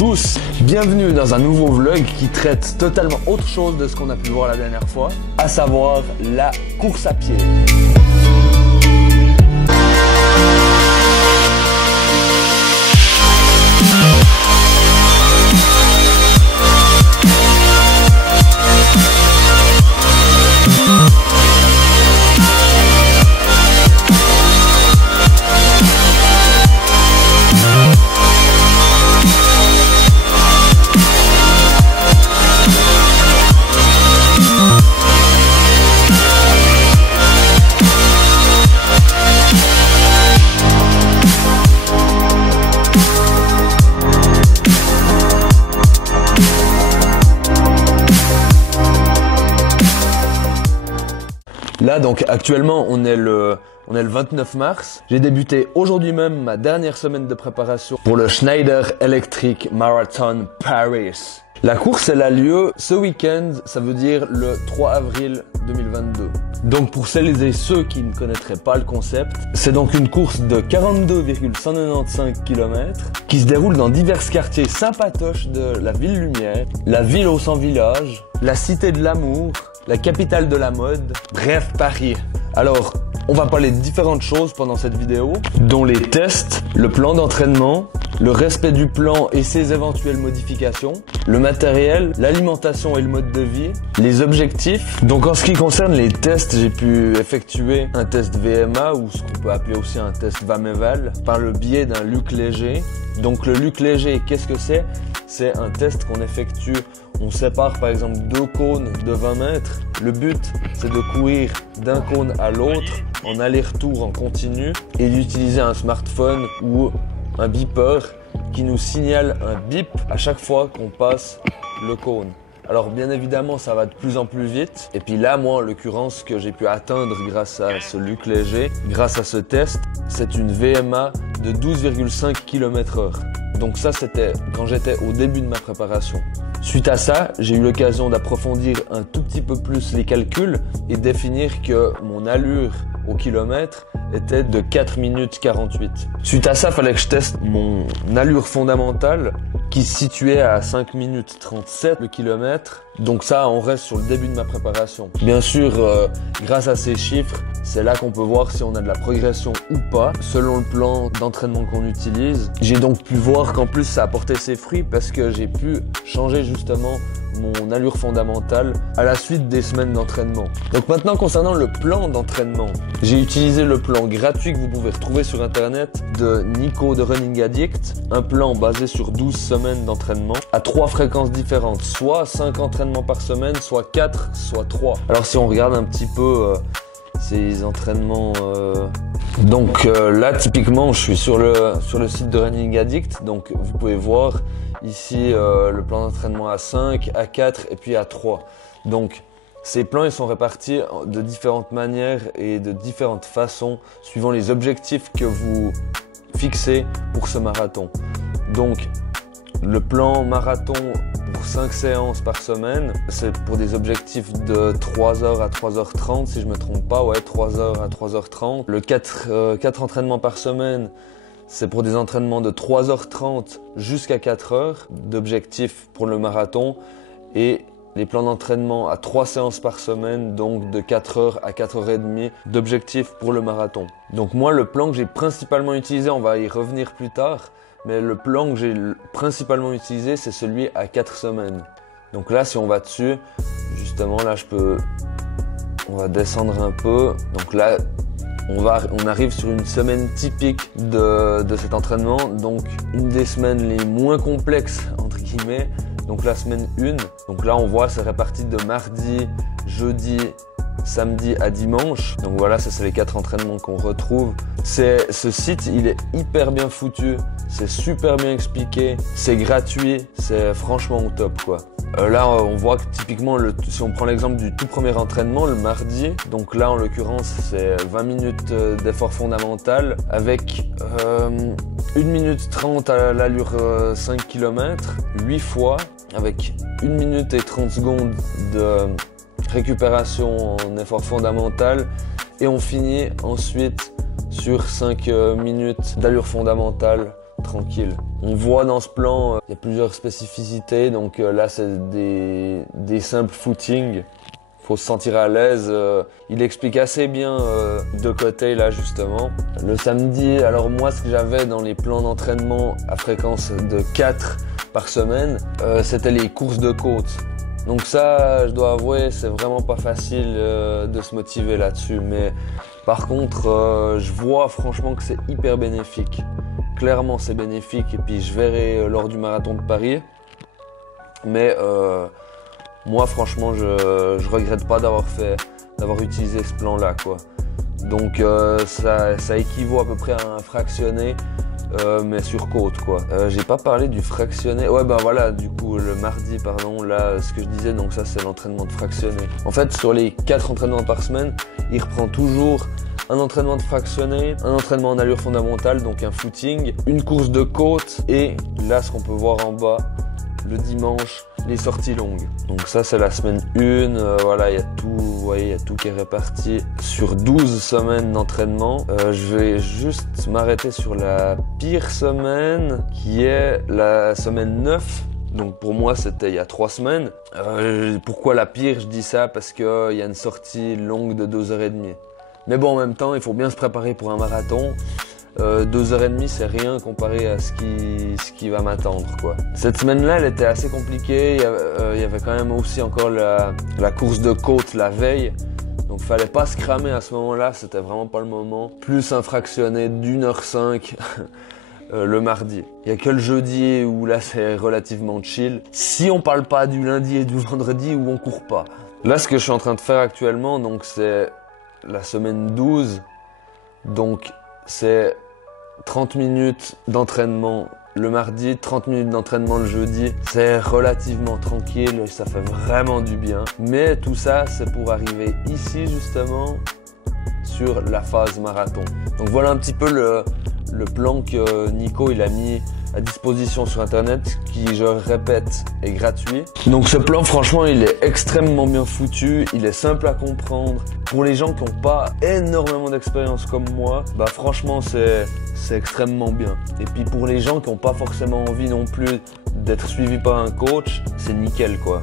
tous, bienvenue dans un nouveau vlog qui traite totalement autre chose de ce qu'on a pu voir la dernière fois, à savoir la course à pied. Là donc actuellement on est le 29 mars. J'ai débuté aujourd'hui même ma dernière semaine de préparation pour le Schneider Electric Marathon Paris. La course elle a lieu ce week-end, ça veut dire le 3 avril 2022. Donc pour celles et ceux qui ne connaîtraient pas le concept, c'est donc une course de 42,195 km qui se déroule dans divers quartiers sympatoches de la ville lumière, la ville aux 100 villages, la cité de l'amour, la capitale de la mode, bref Paris. Alors, on va parler de différentes choses pendant cette vidéo, dont les tests, le plan d'entraînement, le respect du plan et ses éventuelles modifications, le matériel, l'alimentation et le mode de vie, les objectifs. Donc en ce qui concerne les tests, j'ai pu effectuer un test VMA ou ce qu'on peut appeler aussi un test Vameval par le biais d'un luc léger. Donc le luc léger, qu'est-ce que c'est? C'est un test qu'on effectue, on sépare par exemple deux cônes de 20 mètres. Le but, c'est de courir d'un cône à l'autre en aller-retour en continu et d'utiliser un smartphone ou un beeper qui nous signale un bip à chaque fois qu'on passe le cône. Alors bien évidemment ça va de plus en plus vite et puis là moi en l'occurrence ce que j'ai pu atteindre grâce à ce luc léger, grâce à ce test, c'est une VMA de 12,5 km/h. Donc ça c'était quand j'étais au début de ma préparation. Suite à ça, j'ai eu l'occasion d'approfondir un tout petit peu plus les calculs et définir que mon allure au kilomètre était de 4 minutes 48. Suite à ça, il fallait que je teste mon allure fondamentale qui se situait à 5 minutes 37 le kilomètre. Donc ça, on reste sur le début de ma préparation. Bien sûr, grâce à ces chiffres, c'est là qu'on peut voir si on a de la progression ou pas, selon le plan d'entraînement qu'on utilise. J'ai donc pu voir qu'en plus ça a porté ses fruits parce que j'ai pu changer justement mon allure fondamentale à la suite des semaines d'entraînement. Donc maintenant concernant le plan d'entraînement, j'ai utilisé le plan gratuit que vous pouvez retrouver sur internet de Nico de Running Addict, un plan basé sur 12 semaines d'entraînement à 3 fréquences différentes, soit 5 entraînements par semaine, soit 4, soit 3. Alors si on regarde un petit peu ces entraînements, donc là typiquement je suis sur le site de Running Addict, donc vous pouvez voir ici le plan d'entraînement à 5, à 4 et puis à 3. Donc ces plans ils sont répartis de différentes manières et de différentes façons suivant les objectifs que vous fixez pour ce marathon. Donc le plan marathon pour 5 séances par semaine, c'est pour des objectifs de 3h à 3h30 si je me trompe pas, ouais 3h à 3h30. Le 4 entraînements par semaine, c'est pour des entraînements de 3h30 jusqu'à 4h d'objectifs pour le marathon et les plans d'entraînement à 3 séances par semaine, donc de 4h à 4h30 d'objectifs pour le marathon. Donc moi le plan que j'ai principalement utilisé, on va y revenir plus tard, mais le plan que j'ai principalement utilisé c'est celui à 4 semaines. Donc là si on va dessus, justement là on va descendre un peu, donc là on arrive sur une semaine typique de cet entraînement, donc une des semaines les moins complexes entre guillemets, donc la semaine 1. Donc là on voit c'est réparti de mardi, jeudi, samedi à dimanche. Donc voilà, ça c'est les 4 entraînements qu'on retrouve. Ce site il est hyper bien foutu, c'est super bien expliqué, c'est gratuit, c'est franchement au top quoi. Là on voit que typiquement si on prend l'exemple du tout premier entraînement le mardi, donc là en l'occurrence c'est 20 minutes d'effort fondamental avec 1 minute 30 à l'allure 5 km, 8 fois avec 1 minute et 30 secondes de récupération en effort fondamental et on finit ensuite sur 5 minutes d'allure fondamentale tranquille. On voit dans ce plan, il y a plusieurs spécificités, donc là c'est des simples footings. Faut se sentir à l'aise. Il explique assez bien de côté là justement. Le samedi, alors moi ce que j'avais dans les plans d'entraînement à fréquence de 4 par semaine, c'était les courses de côte. Donc ça, je dois avouer, c'est vraiment pas facile de se motiver là-dessus. Mais par contre, je vois franchement que c'est hyper bénéfique. Clairement, c'est bénéfique. Et puis je verrai lors du marathon de Paris. Mais moi, franchement, je regrette pas d'avoir utilisé ce plan-là, quoi. Donc ça équivaut à peu près à un fractionné. Mais sur côte quoi. J'ai pas parlé du fractionné. Ouais bah voilà, du coup le mardi pardon, là ce que je disais, donc ça c'est l'entraînement de fractionné. En fait sur les 4 entraînements par semaine, il reprend toujours un entraînement de fractionné, un entraînement en allure fondamentale, donc un footing, une course de côte et là ce qu'on peut voir en bas, le dimanche, les sorties longues. Donc ça c'est la semaine 1, voilà il y a tout, vous voyez, il y a tout qui est réparti sur 12 semaines d'entraînement. Je vais juste m'arrêter sur la pire semaine qui est la semaine 9. Donc pour moi c'était il y a 3 semaines. Pourquoi la pire? Je dis ça parce qu'il y a une sortie longue de 2h30. Mais bon en même temps il faut bien se préparer pour un marathon. 2h30 c'est rien comparé à ce qui va m'attendre quoi. Cette semaine-là elle était assez compliquée, il y avait quand même aussi encore la course de côte la veille. Donc fallait pas se cramer à ce moment-là, c'était vraiment pas le moment. Plus un fractionné d'1h05 le mardi. Il y a que le jeudi où là c'est relativement chill. Si on parle pas du lundi et du vendredi où on court pas. Là ce que je suis en train de faire actuellement donc c'est la semaine 12. Donc c'est 30 minutes d'entraînement le mardi, 30 minutes d'entraînement le jeudi. C'est relativement tranquille et ça fait vraiment du bien. Mais tout ça, c'est pour arriver ici justement sur la phase marathon. Donc voilà un petit peu le plan que Nico il a mis à disposition sur internet qui, je répète, est gratuit. Donc ce plan franchement il est extrêmement bien foutu, il est simple à comprendre. Pour les gens qui n'ont pas énormément d'expérience comme moi, bah franchement c'est extrêmement bien. Et puis pour les gens qui n'ont pas forcément envie non plus d'être suivis par un coach, c'est nickel quoi.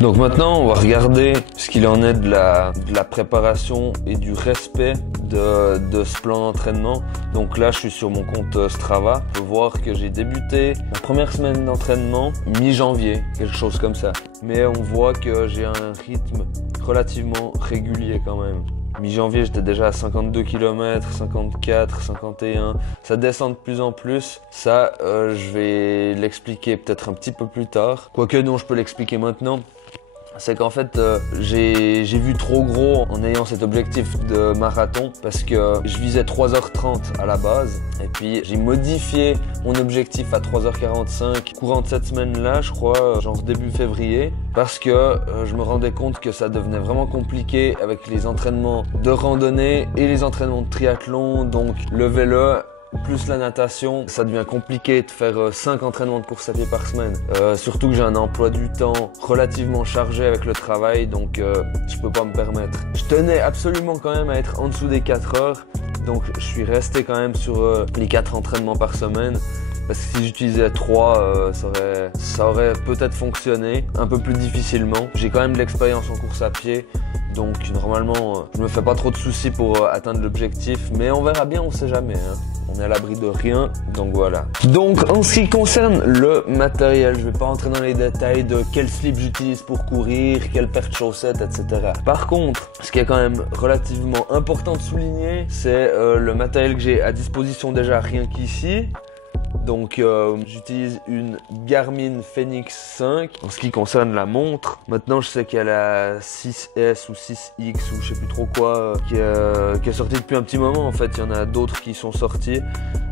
Donc maintenant, on va regarder ce qu'il en est de la préparation et du respect de ce plan d'entraînement. Donc là, je suis sur mon compte Strava. On peut voir que j'ai débuté ma première semaine d'entraînement mi-janvier, quelque chose comme ça. Mais on voit que j'ai un rythme relativement régulier quand même. Mi-janvier, j'étais déjà à 52 km, 54, 51. Ça descend de plus en plus. Ça, je vais l'expliquer peut-être un petit peu plus tard. Quoique non, je peux l'expliquer maintenant. C'est qu'en fait, j'ai vu trop gros en ayant cet objectif de marathon parce que je visais 3h30 à la base. Et puis, j'ai modifié mon objectif à 3h45 courant de cette semaine-là, je crois, genre début février. Parce que je me rendais compte que ça devenait vraiment compliqué avec les entraînements de randonnée et les entraînements de triathlon. Donc, le vélo plus la natation, ça devient compliqué de faire 5 entraînements de course à pied par semaine. Surtout que j'ai un emploi du temps relativement chargé avec le travail, donc je peux pas me permettre. Je tenais absolument quand même à être en dessous des 4 heures, donc je suis resté quand même sur les 4 entraînements par semaine. Parce que si j'utilisais 3, ça aurait peut-être fonctionné, un peu plus difficilement. J'ai quand même de l'expérience en course à pied, donc normalement je me fais pas trop de soucis pour atteindre l'objectif, mais on verra bien, on sait jamais, hein. On est à l'abri de rien, donc voilà. Donc en ce qui concerne le matériel, je vais pas rentrer dans les détails de quel slip j'utilise pour courir, quelle paire de chaussettes, etc. Par contre, ce qui est quand même relativement important de souligner, c'est le matériel que j'ai à disposition déjà rien qu'ici. Donc j'utilise une Garmin Fenix 5 en ce qui concerne la montre. Maintenant je sais qu'il y a la 6S ou 6X ou je sais plus trop quoi qui est sortie depuis un petit moment. En fait il y en a d'autres qui sont sorties.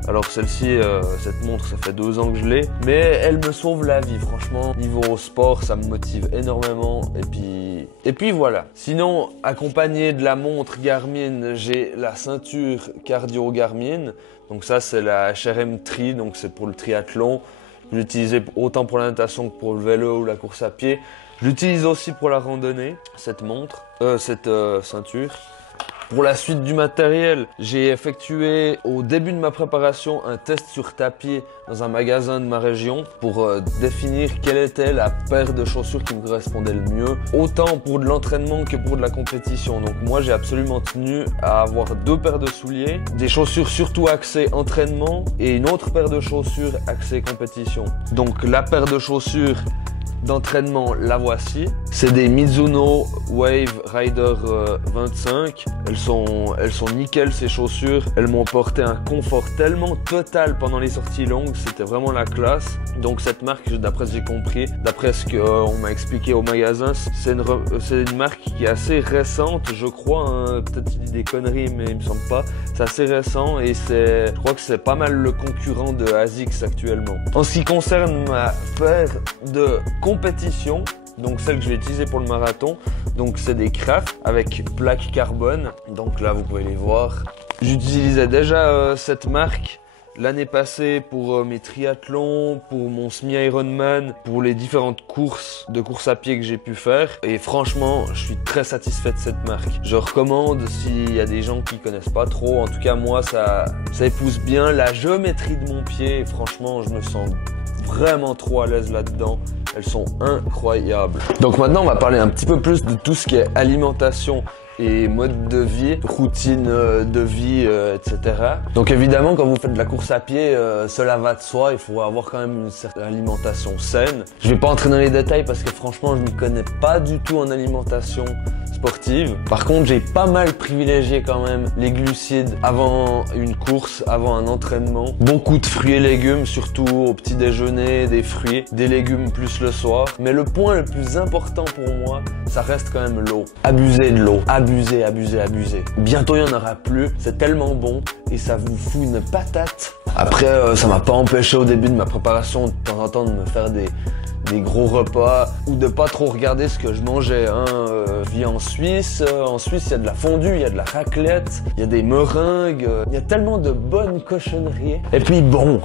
Alors celle-ci, cette montre, ça fait 2 ans que je l'ai. Mais elle me sauve la vie, franchement. Niveau sport, ça me motive énormément. Et puis voilà. Sinon, accompagné de la montre Garmin, j'ai la ceinture cardio Garmin. Donc ça, c'est la HRM Tri, donc c'est pour le triathlon. Je l'utilise autant pour la natation que pour le vélo ou la course à pied. Je l'utilise aussi pour la randonnée, cette montre, cette ceinture. Pour la suite du matériel, j'ai effectué au début de ma préparation un test sur tapis dans un magasin de ma région pour définir quelle était la paire de chaussures qui me correspondait le mieux, autant pour de l'entraînement que pour de la compétition. Donc moi j'ai absolument tenu à avoir 2 paires de souliers, des chaussures surtout axées entraînement et une autre paire de chaussures axées compétition. Donc la paire de chaussures d'entraînement, la voici. C'est des Mizuno Wave Rider 25. Elles sont nickel ces chaussures. Elles m'ont apporté un confort tellement total pendant les sorties longues. C'était vraiment la classe. Donc cette marque, d'après ce que j'ai compris, d'après ce qu'on m'a expliqué au magasin, c'est une marque qui est assez récente, je crois. Hein. Peut-être je dis des conneries, mais il me semble pas. C'est assez récent et je crois que c'est pas mal le concurrent de ASICS actuellement. En ce qui concerne ma paire de compétition, donc celle que je vais utiliser pour le marathon, donc c'est des Craft avec plaque carbone, donc là vous pouvez les voir. J'utilisais déjà cette marque l'année passée pour mes triathlons, pour mon semi-Ironman, pour les différentes courses à pied que j'ai pu faire. Et franchement, je suis très satisfait de cette marque. Je recommande s'il y a des gens qui connaissent pas trop. En tout cas, moi, ça épouse bien la géométrie de mon pied. Et franchement, je me sens vraiment trop à l'aise là-dedans. Elles sont incroyables. Donc maintenant, on va parler un petit peu plus de tout ce qui est alimentation et mode de vie, routine de vie, etc. Donc évidemment, quand vous faites de la course à pied, cela va de soi, il faut avoir quand même une certaine alimentation saine. Je vais pas entrer dans les détails parce que franchement, je m'y connais pas du tout en alimentation sportive. Par contre, j'ai pas mal privilégié quand même les glucides avant une course, avant un entraînement. Beaucoup de fruits et légumes, surtout au petit déjeuner, des fruits, des légumes plus le soir. Mais le point le plus important pour moi, ça reste quand même l'eau. Abusez de l'eau. Abusez, abusez, abusez. Bientôt, il n'y en aura plus. C'est tellement bon et ça vous fout une patate. Après, ça m'a pas empêché au début de ma préparation de temps en temps de me faire des gros repas ou de pas trop regarder ce que je mangeais. Vie en Suisse. En Suisse, il y a de la fondue, il y a de la raclette, il y a des meringues. Il y a tellement de bonnes cochonneries. Et puis bon,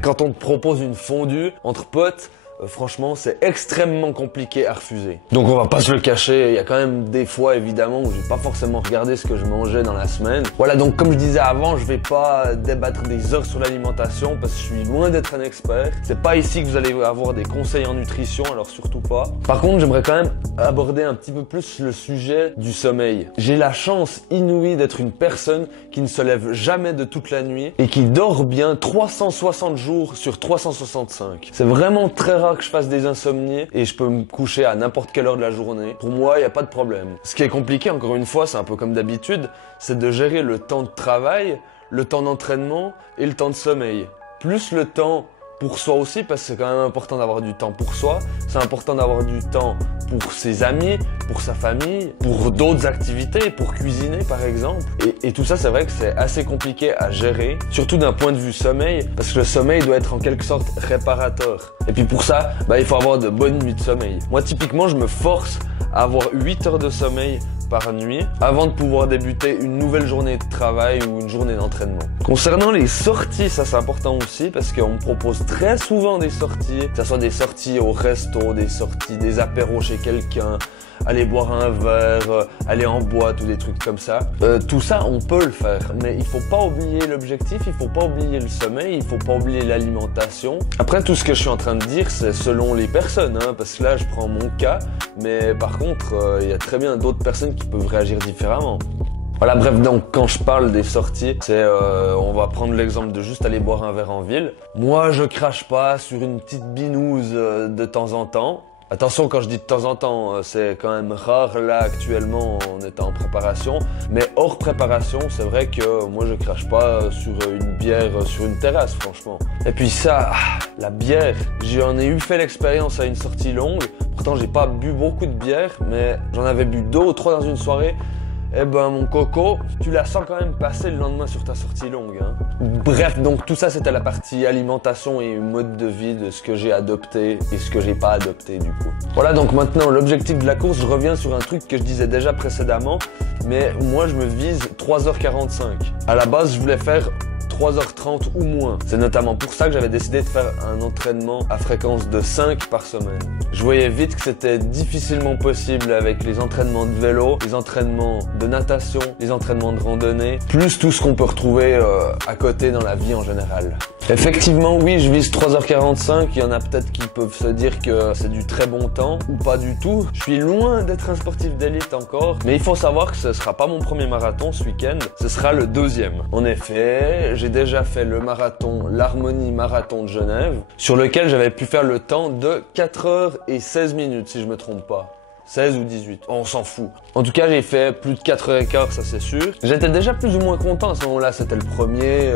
quand on te propose une fondue entre potes, franchement, c'est extrêmement compliqué à refuser. Donc on va pas se le cacher, il y a quand même des fois évidemment où j'ai pas forcément regardé ce que je mangeais dans la semaine. Voilà, donc comme je disais avant, je vais pas débattre des heures sur l'alimentation parce que je suis loin d'être un expert. C'est pas ici que vous allez avoir des conseils en nutrition, alors surtout pas. Par contre, j'aimerais quand même aborder un petit peu plus le sujet du sommeil. J'ai la chance inouïe d'être une personne qui ne se lève jamais de toute la nuit et qui dort bien 360 jours sur 365. C'est vraiment très rare que je fasse des insomnies et je peux me coucher à n'importe quelle heure de la journée. Pour moi, il n'y a pas de problème. Ce qui est compliqué, encore une fois, c'est un peu comme d'habitude, c'est de gérer le temps de travail, le temps d'entraînement et le temps de sommeil. Plus le temps pour soi aussi, parce que c'est quand même important d'avoir du temps pour soi. C'est important d'avoir du temps pour ses amis, pour sa famille, pour d'autres activités, pour cuisiner par exemple. Et tout ça, c'est vrai que c'est assez compliqué à gérer, surtout d'un point de vue sommeil, parce que le sommeil doit être en quelque sorte réparateur. Et puis pour ça, il faut avoir de bonnes nuits de sommeil. Moi, typiquement, je me force à avoir 8 heures de sommeil par nuit avant de pouvoir débuter une nouvelle journée de travail ou une journée d'entraînement. Concernant les sorties, ça c'est important aussi parce qu'on me propose très souvent des sorties, que ce soit des sorties au resto, des sorties, des apéros chez quelqu'un, aller boire un verre, aller en boîte ou des trucs comme ça. Tout ça, on peut le faire, mais il faut pas oublier l'objectif, il faut pas oublier le sommeil, il faut pas oublier l'alimentation. Après, tout ce que je suis en train de dire, c'est selon les personnes, parce que là, je prends mon cas, mais par contre, il y a très bien d'autres personnes qui peuvent réagir différemment. Voilà, bref, donc quand je parle des sorties, c'est on va prendre l'exemple de juste aller boire un verre en ville. Moi, je crache pas sur une petite binouse de temps en temps. Attention, quand je dis de temps en temps, c'est quand même rare là actuellement, on est en préparation. Mais hors préparation, c'est vrai que moi je crache pas sur une bière sur une terrasse, franchement. Et puis ça, la bière, j'en ai eu fait l'expérience à une sortie longue. Pourtant, j'ai pas bu beaucoup de bière, mais j'en avais bu 2 ou 3 dans une soirée. Eh ben mon coco, tu la sens quand même passer le lendemain sur ta sortie longue. Bref, donc tout ça c'était la partie alimentation et mode de vie de ce que j'ai adopté et ce que j'ai pas adopté du coup. Voilà, donc maintenant l'objectif de la course, je reviens sur un truc que je disais déjà précédemment, mais moi je me vise 3h45. À la base je voulais faire 3h30 ou moins. C'est notamment pour ça que j'avais décidé de faire un entraînement à fréquence de 5 par semaine. Je voyais vite que c'était difficilement possible avec les entraînements de vélo, les entraînements de natation, les entraînements de randonnée, plus tout ce qu'on peut retrouver à côté dans la vie en général. Effectivement, oui, je vise 3h45. Il y en a peut-être qui peuvent se dire que c'est du très bon temps ou pas du tout. Je suis loin d'être un sportif d'élite encore, mais il faut savoir que ce sera pas mon premier marathon ce week-end, ce sera le deuxième. En effet, j'ai déjà fait le marathon, l'Harmonie Marathon de Genève, sur lequel j'avais pu faire le temps de 4h16 si je me trompe pas. 16 ou 18, on s'en fout. En tout cas, j'ai fait plus de 4h15, ça c'est sûr. J'étais déjà plus ou moins content à ce moment-là, c'était le premier.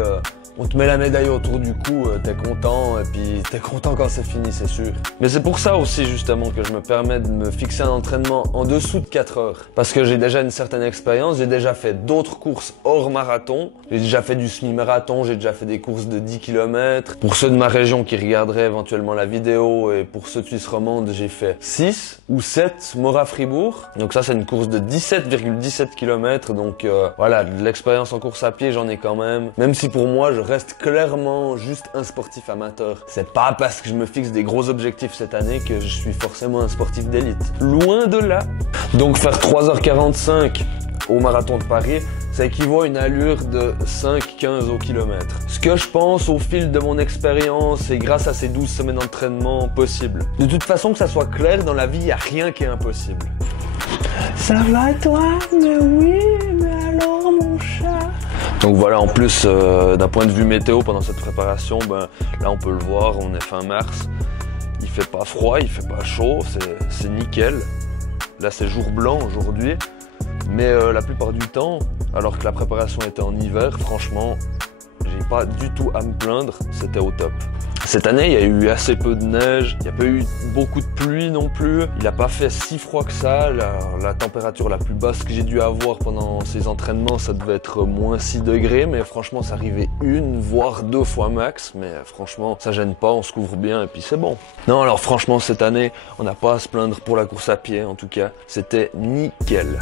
On te met la médaille autour du cou, t'es content, et puis t'es content quand c'est fini, c'est sûr. Mais c'est pour ça aussi justement que je me permets de me fixer un entraînement en dessous de 4 heures. Parce que j'ai déjà une certaine expérience, j'ai déjà fait d'autres courses hors marathon. J'ai déjà fait du semi-marathon, j'ai déjà fait des courses de 10 km. Pour ceux de ma région qui regarderaient éventuellement la vidéo, et pour ceux de Suisse romande, j'ai fait 6 ou 7 Mora-Fribourg. Donc ça, c'est une course de 17,17 km. Donc voilà, de l'expérience en course à pied, j'en ai quand même. Même si pour moi, je reste clairement juste un sportif amateur. C'est pas parce que je me fixe des gros objectifs cette année que je suis forcément un sportif d'élite. Loin de là. Donc faire 3h45 au marathon de Paris, ça équivaut à une allure de 5,15 au kilomètre. Ce que je pense au fil de mon expérience et grâce à ces 12 semaines d'entraînement possible. De toute façon, que ça soit clair, dans la vie, il n'y a rien qui est impossible. Ça va toi? Mais oui, mais alors mon chat? Donc voilà, en plus d'un point de vue météo pendant cette préparation, ben, là on peut le voir, on est fin mars, il fait pas froid, il fait pas chaud, c'est nickel. Là c'est jour blanc aujourd'hui, mais la plupart du temps, alors que la préparation était en hiver, franchement, j'ai pas du tout à me plaindre, c'était au top. Cette année, il y a eu assez peu de neige, il n'y a pas eu beaucoup de pluie non plus. Il n'a pas fait si froid que ça. La température la plus basse que j'ai dû avoir pendant ces entraînements, ça devait être moins 6 degrés. Mais franchement, ça arrivait 1 voire 2 fois max. Mais franchement, ça gêne pas, on se couvre bien et puis c'est bon. Non, alors franchement, cette année, on n'a pas à se plaindre pour la course à pied en tout cas. C'était nickel.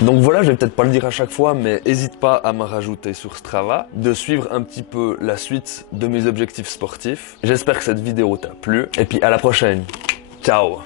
Donc voilà, je vais peut-être pas le dire à chaque fois, mais n'hésite pas à me rajouter sur Strava, de suivre un petit peu la suite de mes objectifs sportifs. J'espère que cette vidéo t'a plu, et puis à la prochaine. Ciao!